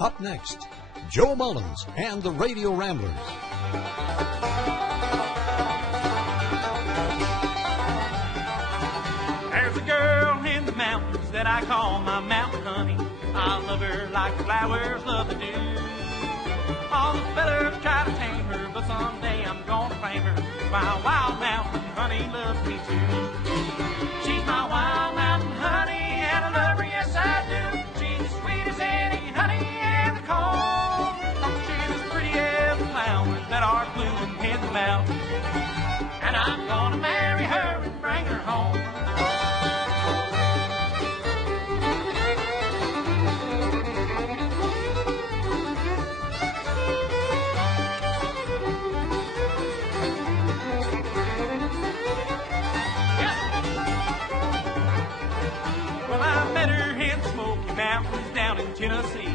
Up next, Joe Mullins and the Radio Ramblers. There's a girl in the mountains that I call my mountain honey. I love her like flowers love the dew. All the fellas try to tame her, but someday I'm gonna claim her. My wild mountain honey loves me too. She's my wild mountain honey, and I love her, yes I do. She's as sweet as any honey in the comb. She's as pretty as the flowers that are blooming in the mountains. And I'm gonna marry her and bring her home. Mountains down in Tennessee,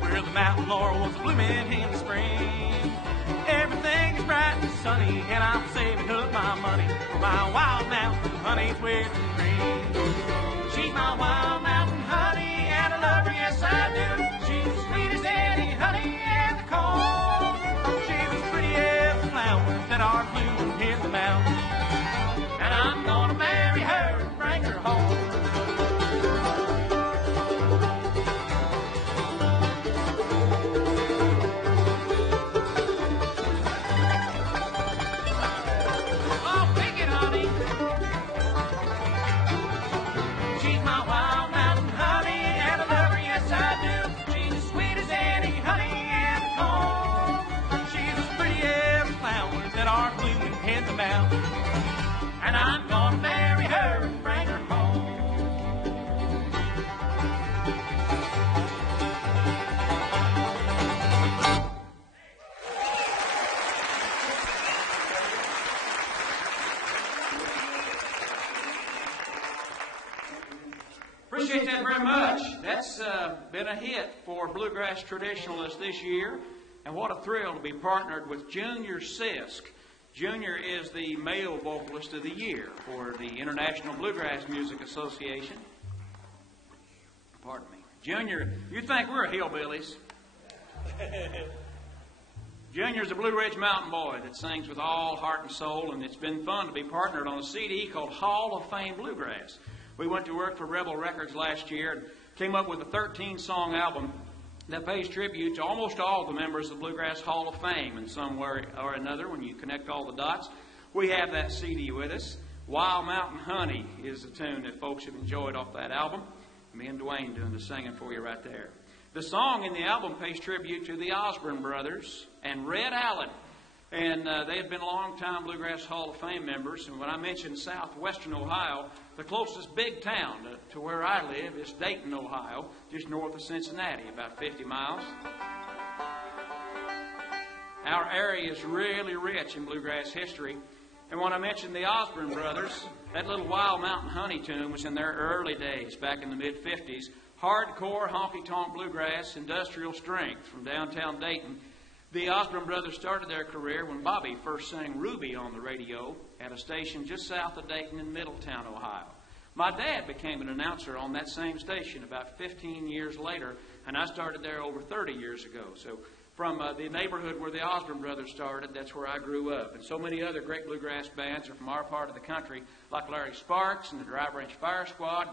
where the mountain laurel was blooming in the spring. Everything is bright and sunny, and I'm saving up my money for my wild mountain honey's wedding ring. She's my wild mountain honey, and I love her, yes I do. She's as sweet as any honey in the comb. She's as pretty as the flowers that are blooming in the mountains. And I'm gonna marry her and bring her home. And I'm gonna marry her and bring her home. Appreciate that very much. That's been a hit for Bluegrass traditionalists this year. And what a thrill to be partnered with Junior Sisk. Junior is the male vocalist of the year for the International Bluegrass Music Association. Pardon me. Junior, you think we're hillbillies. Junior's a Blue Ridge Mountain boy that sings with all heart and soul, and it's been fun to be partnered on a CD called Hall of Fame Bluegrass. We went to work for Rebel Records last year and came up with a 13-song album that pays tribute to almost all the members of the Bluegrass Hall of Fame in some way or another. When you connect all the dots, we have that CD with us. Wild Mountain Honey is the tune that folks have enjoyed off that album. Me and Dwayne doing the singing for you right there. The song in the album pays tribute to the Osborne brothers and Red Allen. And they have been long-time Bluegrass Hall of Fame members. And when I mentioned southwestern Ohio, the closest big town to where I live is Dayton, Ohio, just north of Cincinnati, about 50 miles. Our area is really rich in bluegrass history. And when I mentioned the Osborne brothers, that little Wild Mountain Honey tune was in their early days, back in the mid-50s. Hardcore, honky-tonk bluegrass, industrial strength from downtown Dayton. The Osborne brothers started their career when Bobby first sang Ruby on the radio at a station just south of Dayton in Middletown, Ohio. My dad became an announcer on that same station about 15 years later, and I started there over 30 years ago. So from the neighborhood where the Osborne brothers started, that's where I grew up. And so many other great bluegrass bands are from our part of the country, like Larry Sparks and the Dry Branch Fire Squad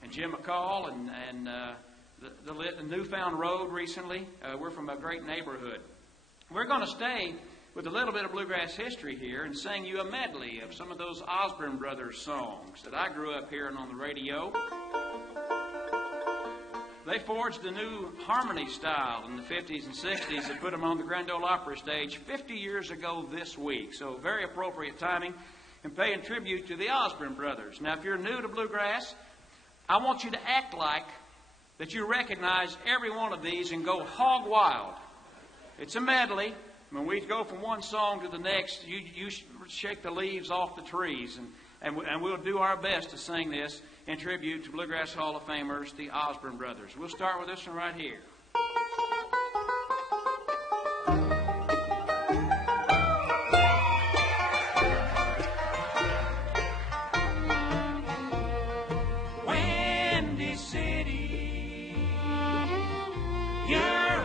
and Jim McCall and the Newfound Road recently. We're from a great neighborhood. We're going to stay with a little bit of bluegrass history here and sing you a medley of some of those Osborne Brothers songs that I grew up hearing on the radio. They forged a new harmony style in the 50s and 60s that put them on the Grand Ole Opry stage 50 years ago this week. So very appropriate timing and paying tribute to the Osborne Brothers. Now, if you're new to bluegrass, I want you to act like that you recognize every one of these and go hog wild. It's a medley. When we go from one song to the next, you shake the leaves off the trees, and we'll do our best to sing this in tribute to Bluegrass Hall of Famers, the Osborne Brothers. We'll start with this one right here. Windy City, your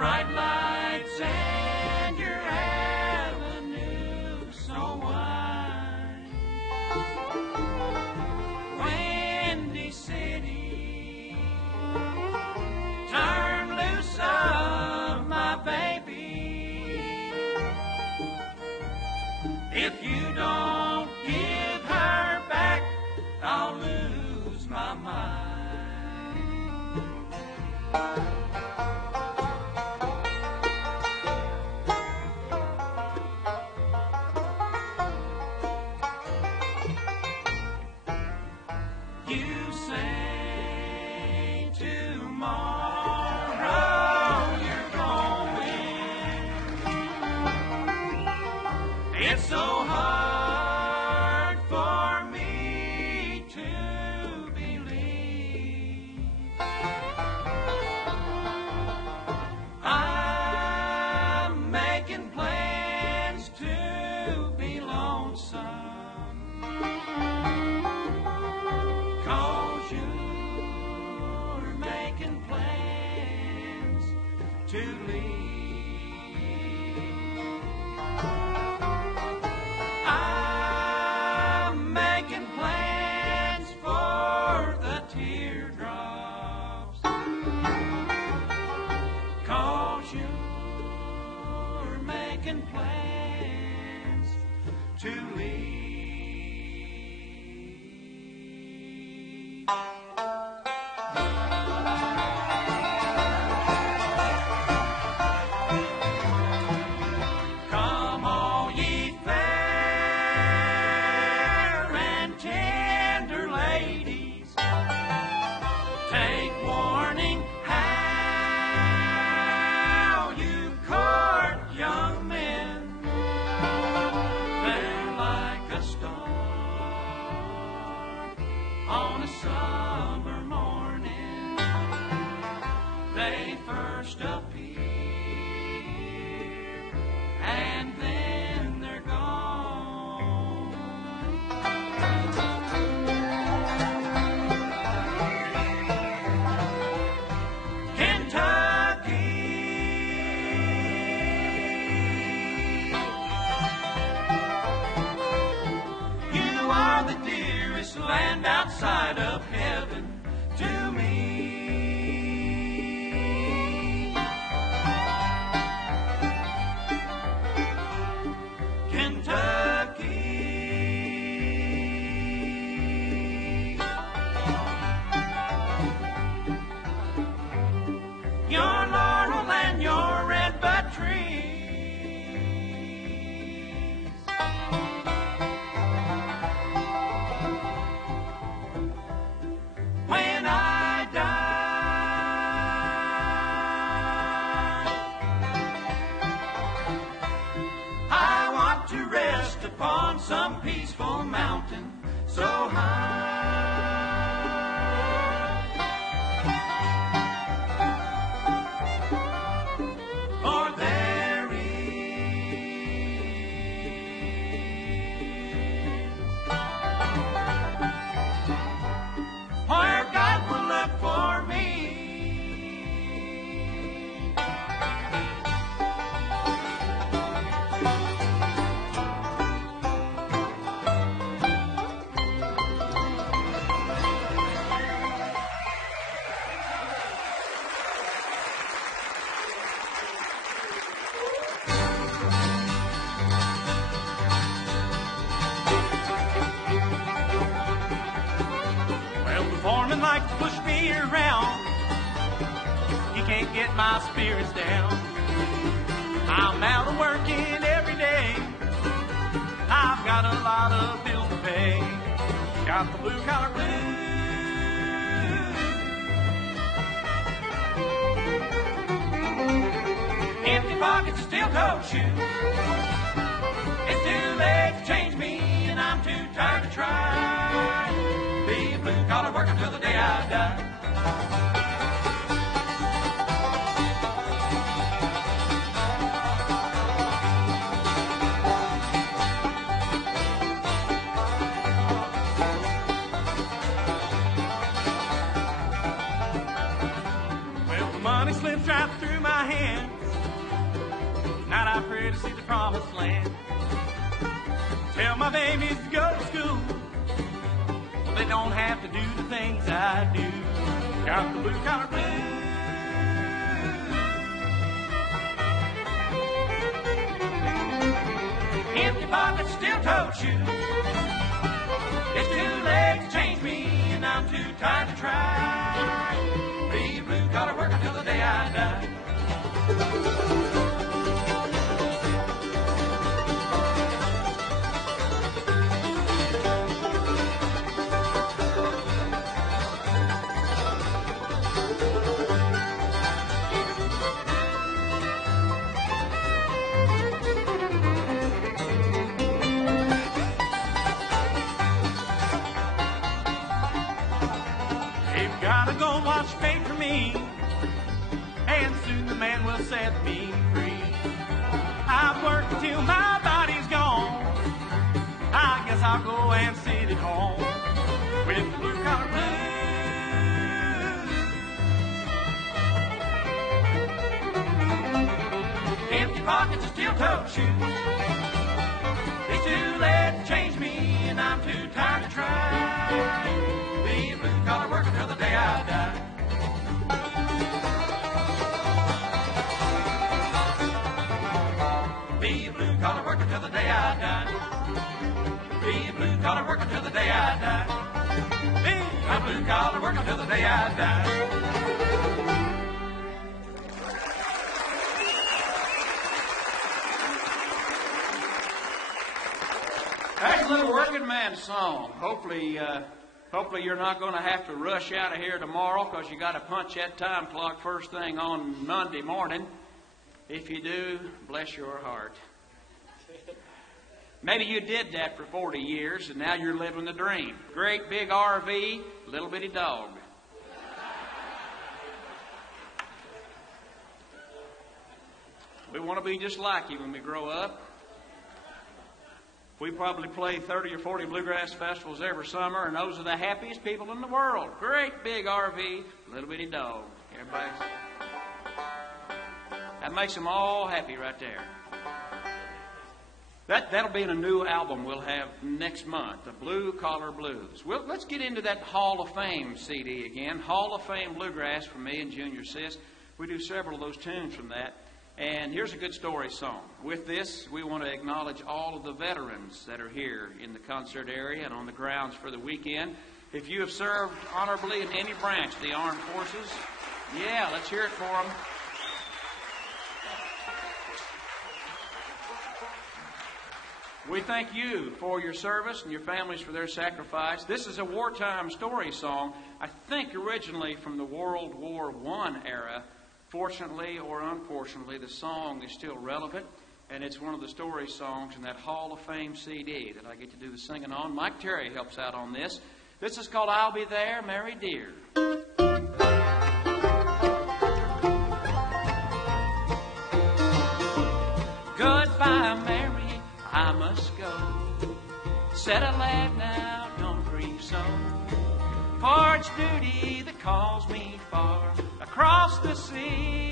bright lights and your avenue so wide. Windy City, turn loose of my baby. If you don't give her back, I'll lose my mind. You say tomorrow you're going. It's so hard for me to believe. I'm making plans to be lonesome, 'cause you're making plans to leave. I'm making plans for the teardrops, 'cause you're making plans to leave. Come all ye fair and tender ladies, take warning how you court young men. They're like a star on a summer morning. They first appear and then they're gone. Kentucky, you are the dearest land outside of heaven to me. Kentucky, your laurel and your redbud trees, when I die, I want to rest upon some peaceful mountain so high. For there is where God will look for me. Well, the foreman likes to push me around. He can't get my spirits down. I'm out of working every day. I've got a lot of bills to pay. Got the blue collar blues. Empty pockets, steel-toed shoes. It's too late to change me, and I'm too tired to try. Be a blue-collar worker till the day I die. Well, the money slips right through my hand. way to see the promised land. Tell my babies to go to school, so they don't have to do the things I do. Got the blue collar blues. Empty pockets, steel toed shoes. It's too late to change me, and I'm too tired to try. Be a blue collar worker till the day I die. Gotta go watch fate for me, and soon the man will set me free. I've worked till my body's gone. I guess I'll go and sit at home with the blue collar blues. Empty pockets and steel-toed shoes. It's too late to change me, and I'm too tired to try. Be a blue-collar worker till the day I die. Be a blue-collar worker till the day I die. Be a blue-collar worker till the day I die. Be a blue-collar worker till the day I die. That's a little working man song. Hopefully you're not going to have to rush out of here tomorrow because you got to punch that time clock first thing on Monday morning. If you do, bless your heart. Maybe you did that for 40 years and now you're living the dream. Great big RV, little bitty dog. We want to be just like you when we grow up. We probably play 30 or 40 bluegrass festivals every summer, and those are the happiest people in the world. Great big RV, little bitty dog. Everybody, that makes them all happy right there. That'll be in a new album we'll have next month, the Blue Collar Blues. Well, let's get into that Hall of Fame CD again. Hall of Fame Bluegrass from me and Junior Sis. We do several of those tunes from that. And here's a good story song. With this, we want to acknowledge all of the veterans that are here in the concert area and on the grounds for the weekend. If you have served honorably in any branch of the armed forces, yeah, let's hear it for them. We thank you for your service and your families for their sacrifice. This is a wartime story song, I think originally from the World War I era. Fortunately or unfortunately, the song is still relevant, and it's one of the story songs in that Hall of Fame CD that I get to do the singing on. Mike Terry helps out on this. This is called I'll Be There, Mary Dear. Goodbye, Mary, I must go. Said a lad, now don't grieve so. For it's duty that calls me far across the sea.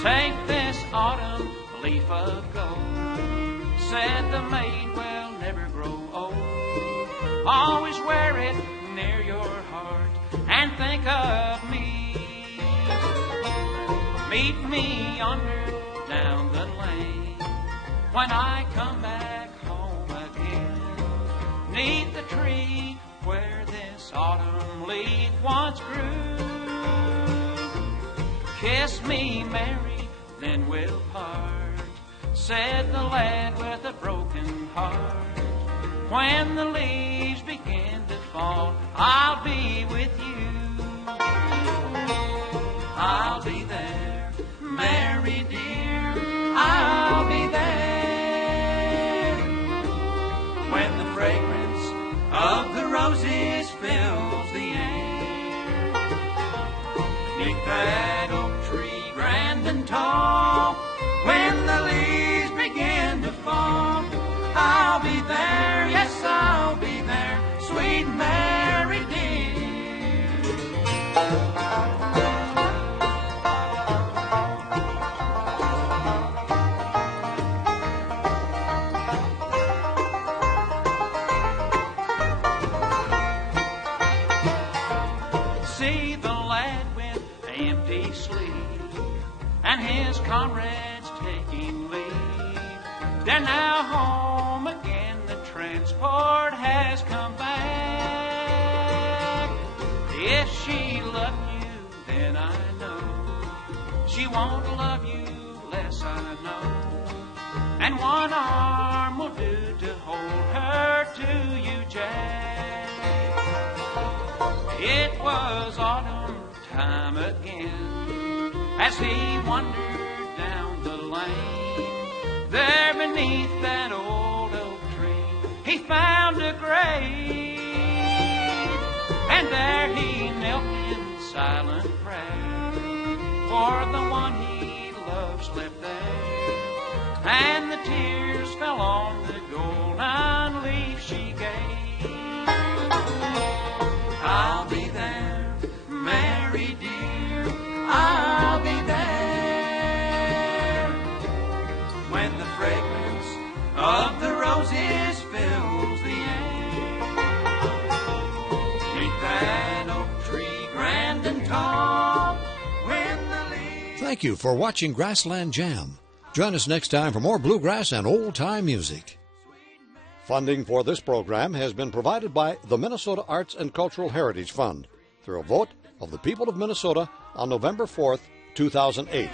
Take this autumn leaf of gold. Said the maid will never grow old. Always wear it near your heart and think of me. Meet me yonder down the lane when I come back home again. Neath the tree where this autumn leaf once grew. Kiss me, Mary, then we'll part, said the lad with a broken heart. When the leaves begin to fall, I'll be with you. I'll be there, Mary dear, I'll be there. When the fragrance of the roses fills the air, beneath that oak tree grand and tall, when the leaves begin to fall, I'll be there, yes I'll be there, sweet Mary dear. his comrades taking leave. They're now home again, the transport has come back. If she loved you, then I know she won't love you less, I know. And one arm will do to hold her to you, Jack. It was autumn time again as he wandered down the lane. There beneath that old oak tree he found a grave, and there he knelt in silent prayer, for the one he loved slept there, and the tears fell on the golden leaf she gave. I'll be there, Mary dear, I'll be there, when the fragrance of the roses fills the air. Meet that oak tree grand and tall, when the leaves... Thank you for watching Grassland Jam. Join us next time for more bluegrass and old-time music. Funding for this program has been provided by the Minnesota Arts and Cultural Heritage Fund through a vote of the people of Minnesota on November 4th, 2008.